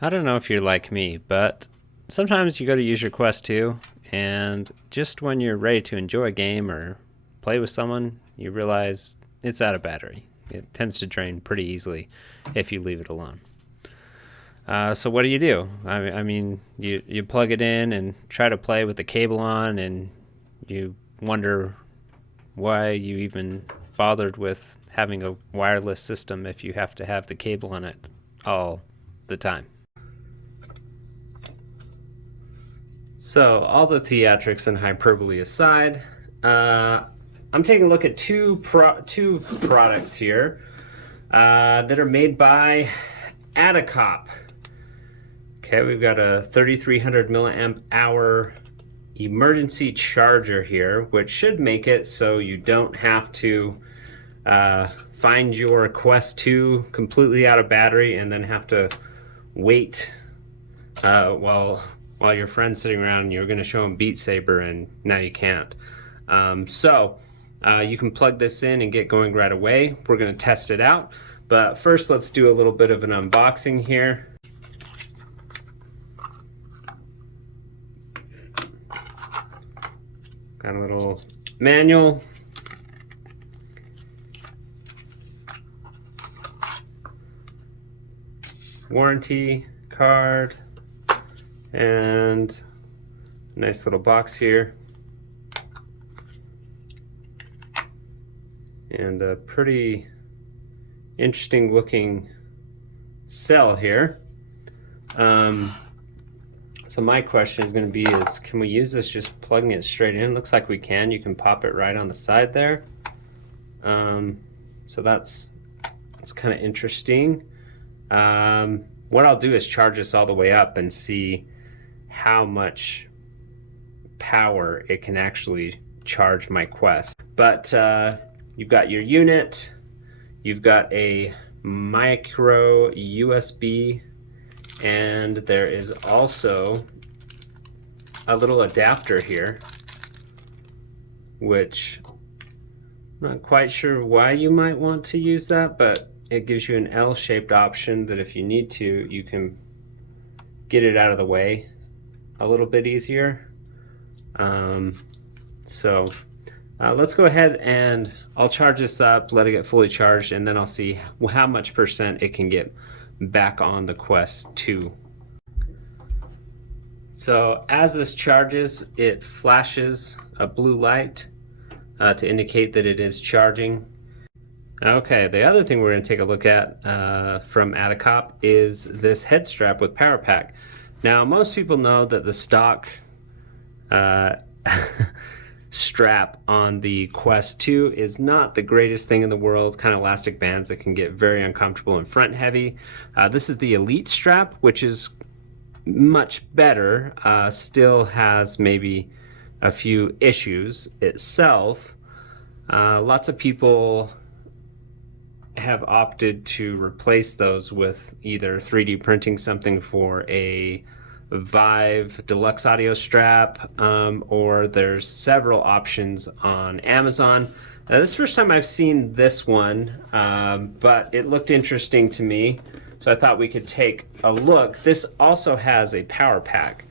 I don't know if you're like me, but sometimes you go to use your Quest 2, and just when you're ready to enjoy a game or play with someone, you realize it's out of battery. It tends to drain pretty easily if you leave it alone. So what do? You plug it in and try to play with the cable on, and you wonder why you even bothered with having a wireless system if you have to have the cable on it all the time. So, all the theatrics and hyperbole aside, I'm taking a look at two products here that are made by Adicop. Okay, we've got a 3300 milliamp hour emergency charger here, which should make it so you don't have to find your Quest 2 completely out of battery and then have to wait while your friend's sitting around and you're going to show him Beat Saber and now you can't. You can plug this in and get going right away. We're going to test it out, but first let's do a little bit of an unboxing here. Got a little manual. Warranty card. And a nice little box here. And a pretty interesting looking cell here. So my question is going to be can we use this just plugging it straight in? Looks like we can. You can pop it right on the side there. So that's kind of interesting. What I'll do is charge this all the way up and see how much power it can actually charge my Quest. But you've got your unit, you've got a micro USB, and there is also a little adapter here, which I'm not quite sure why you might want to use that, but it gives you an L-shaped option that if you need to, you can get it out of the way a little bit easier. Let's go ahead and I'll charge this up, let it get fully charged, and then I'll see how much percent it can get back on the Quest 2. So as this charges, it flashes a blue light to indicate that it is charging. Okay, the other thing we're going to take a look at from Adicop is this head strap with power pack. Now, most people know that the stock strap on the Quest 2 is not the greatest thing in the world, kind of elastic bands that can get very uncomfortable and front heavy. This is the Elite strap, which is much better, still has maybe a few issues itself. Lots of people have opted to replace those with either 3D printing something for a Vive deluxe audio strap, or there's several options on Amazon. This is the first time I've seen this one, but it looked interesting to me, so I thought we could take a look. This also has a power pack,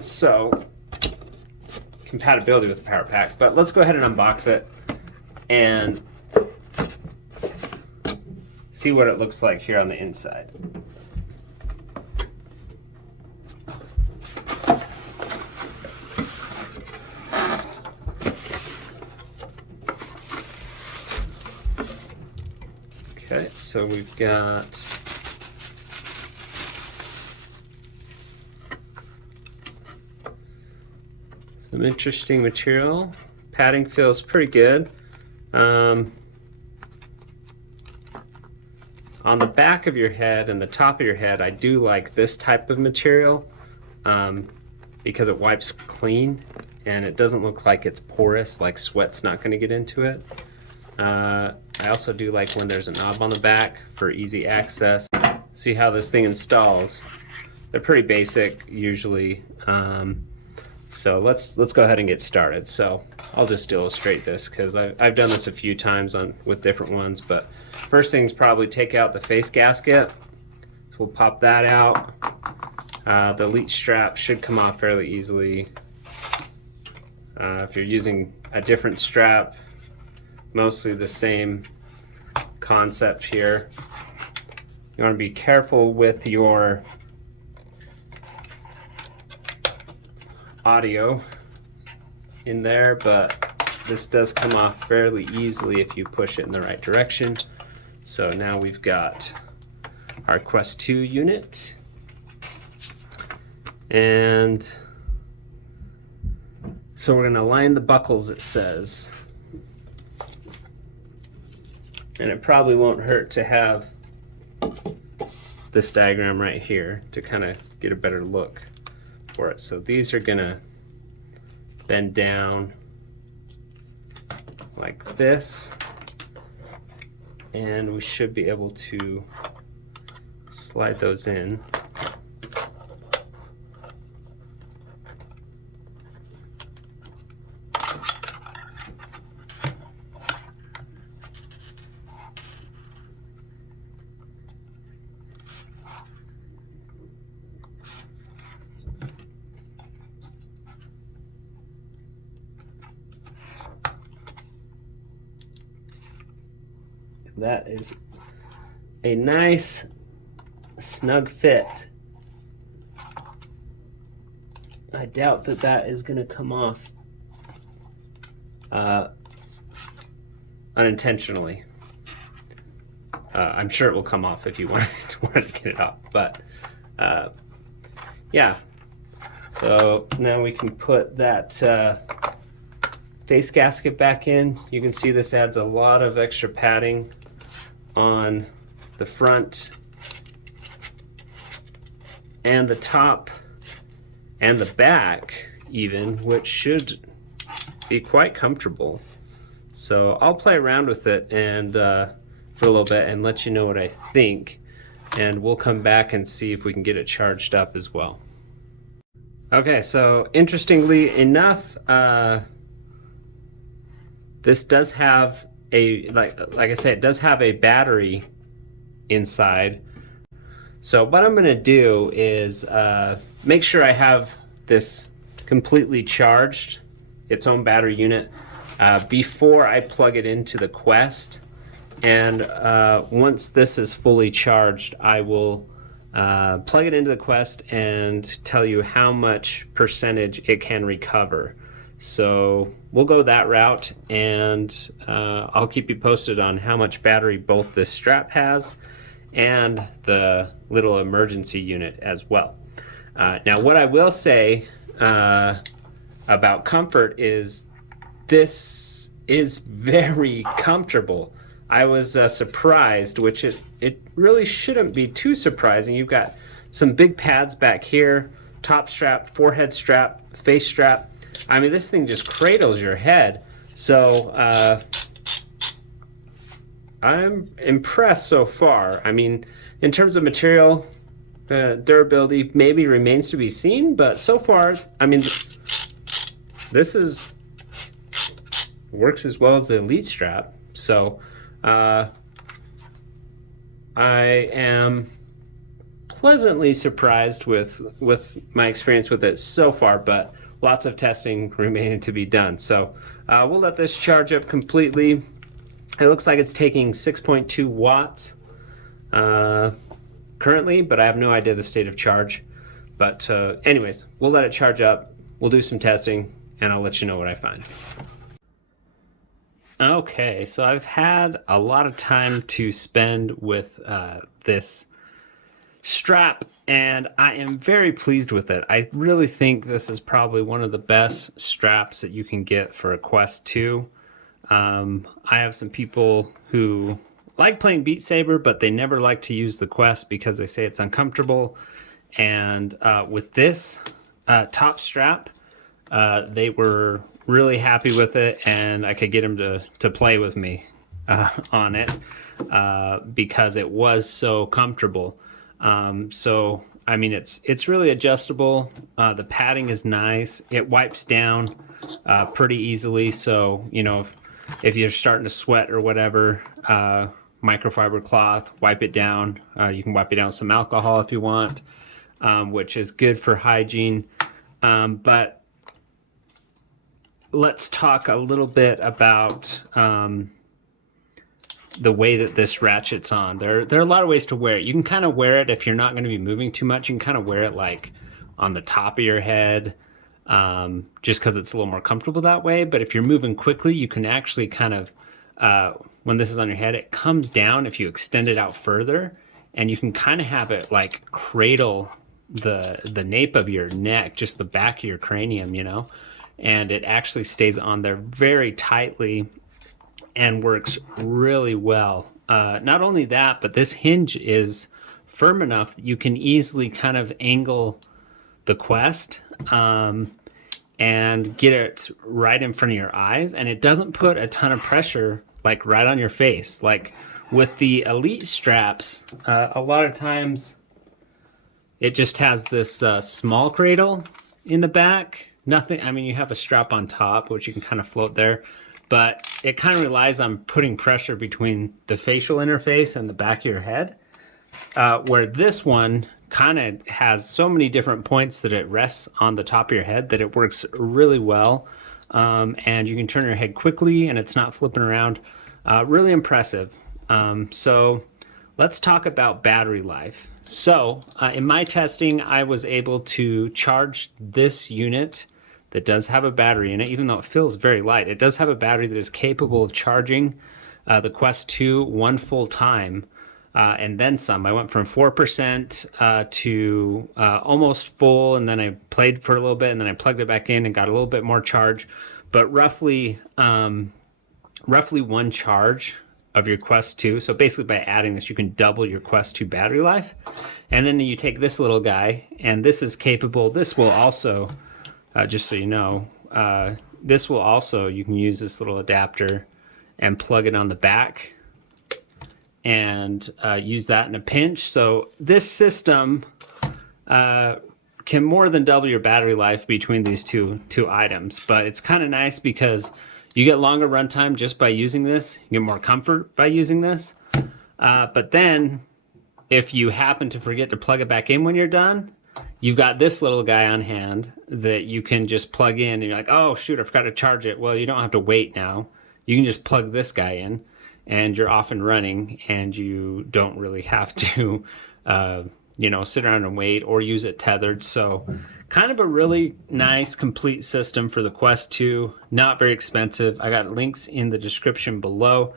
so compatibility with the power pack. But let's go ahead and unbox it and see what it looks like here on the inside. Okay, so we've got some interesting material. Padding feels pretty good. On the back of your head and the top of your head, I do like this type of material because it wipes clean and it doesn't look like it's porous, like sweat's not going to get into it. I also do like when there's a knob on the back for easy access. See how this thing installs. They're pretty basic usually. So let's go ahead and get started. So I'll just illustrate this because I've done this a few times with different ones. But first thing's probably take out the face gasket. So we'll pop that out. The elite strap should come off fairly easily. If you're using a different strap, mostly the same concept here. You want to be careful with your audio in there, but this does come off fairly easily if you push it in the right direction. So now we've got our Quest 2 unit, and so we're going to line the buckles, it says, and it probably won't hurt to have this diagram right here to kind of get a better look for it. So these are going to bend down like this, and we should be able to slide those in. That is a nice snug fit. I doubt that that is going to come off unintentionally. I'm sure it will come off if you want to get it off, but yeah. So now we can put that face gasket back in. You can see this adds a lot of extra padding on the front and the top and the back even, which should be quite comfortable. So I'll play around with it and for a little bit and let you know what I think, and we'll come back and see if we can get it charged up as well. Okay, so interestingly enough, this does have a, like I said, it does have a battery inside. So what I'm going to do is make sure I have this completely charged, its own battery unit, before I plug it into the Quest. And once this is fully charged, I will plug it into the Quest and tell you how much percentage it can recover. So we'll go that route, and I'll keep you posted on how much battery both this strap has and the little emergency unit as well. Now what I will say about comfort is this is very comfortable. I was surprised, which it really shouldn't be too surprising. You've got some big pads back here, top strap, forehead strap, face strap. I mean, this thing just cradles your head. So I'm impressed so far. I mean, in terms of material, durability maybe remains to be seen, but so far, I mean, this works as well as the Elite strap. So I am pleasantly surprised with my experience with it so far, but lots of testing remaining to be done. So we'll let this charge up completely. It looks like it's taking 6.2 watts currently, but I have no idea the state of charge. But anyways, we'll let it charge up. We'll do some testing, and I'll let you know what I find. Okay, so I've had a lot of time to spend with this strap, and I am very pleased with it. I really think this is probably one of the best straps that you can get for a Quest 2. I have some people who like playing Beat Saber, but they never like to use the Quest because they say it's uncomfortable. And with this top strap, they were really happy with it, and I could get them to play with me on it because it was so comfortable. So I mean, it's really adjustable. The padding is nice. It wipes down pretty easily. So you know, if you're starting to sweat or whatever, microfiber cloth, wipe it down. You can wipe it down with some alcohol if you want, which is good for hygiene. But let's talk a little bit about the way that this ratchets on. There are a lot of ways to wear it. You can kind of wear it if you're not going to be moving too much. You can kind of wear it like on the top of your head, just because it's a little more comfortable that way. But if you're moving quickly, you can actually kind of, when this is on your head, it comes down if you extend it out further, and you can kind of have it like cradle the nape of your neck, just the back of your cranium, you know, and it actually stays on there very tightly and works really well. Not only that, but this hinge is firm enough that you can easily kind of angle the Quest and get it right in front of your eyes, and it doesn't put a ton of pressure like right on your face. Like with the Elite straps, a lot of times it just has this small cradle in the back. Nothing, I mean, you have a strap on top, which you can kind of float there, but it kind of relies on putting pressure between the facial interface and the back of your head, where this one kind of has so many different points that it rests on the top of your head that it works really well. And you can turn your head quickly and it's not flipping around. Really impressive. So let's talk about battery life. So in my testing, I was able to charge this unit that does have a battery in it, even though it feels very light. It does have a battery that is capable of charging the Quest 2 one full time, and then some. I went from 4% to almost full, and then I played for a little bit, and then I plugged it back in and got a little bit more charge. But roughly one charge of your Quest 2. So basically by adding this, you can double your Quest 2 battery life. And then you take this little guy, and this is capable. This will also, just so you know, this will also, you can use this little adapter and plug it on the back and use that in a pinch. So this system can more than double your battery life between these two items. But it's kind of nice because you get longer runtime just by using this. You get more comfort by using this. But then if you happen to forget to plug it back in when you're done, you've got this little guy on hand that you can just plug in, and you're like, oh shoot, I forgot to charge it. Well, you don't have to wait now. You can just plug this guy in and you're off and running, and you don't really have to sit around and wait or use it tethered. So kind of a really nice complete system for the Quest 2. Not very expensive. I got links in the description below,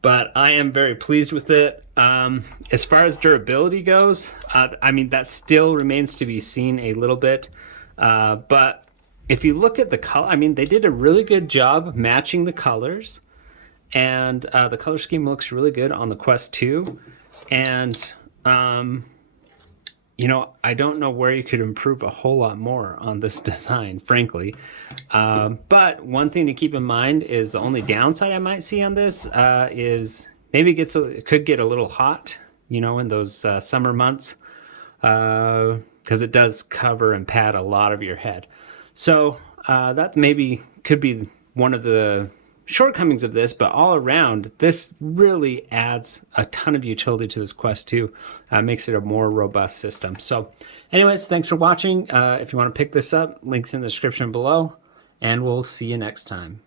but I am very pleased with it. As far as durability goes, I mean, that still remains to be seen a little bit. But if you look at the color, I mean, they did a really good job matching the colors, and the color scheme looks really good on the Quest 2. And I don't know where you could improve a whole lot more on this design, frankly. But one thing to keep in mind is the only downside I might see on this is maybe it could get a little hot, in those summer months, because it does cover and pad a lot of your head. So that maybe could be one of the shortcomings of this, but all around, this really adds a ton of utility to this Quest 2. Makes it a more robust system. So anyways, thanks for watching. If you want to pick this up, links in the description below, and we'll see you next time.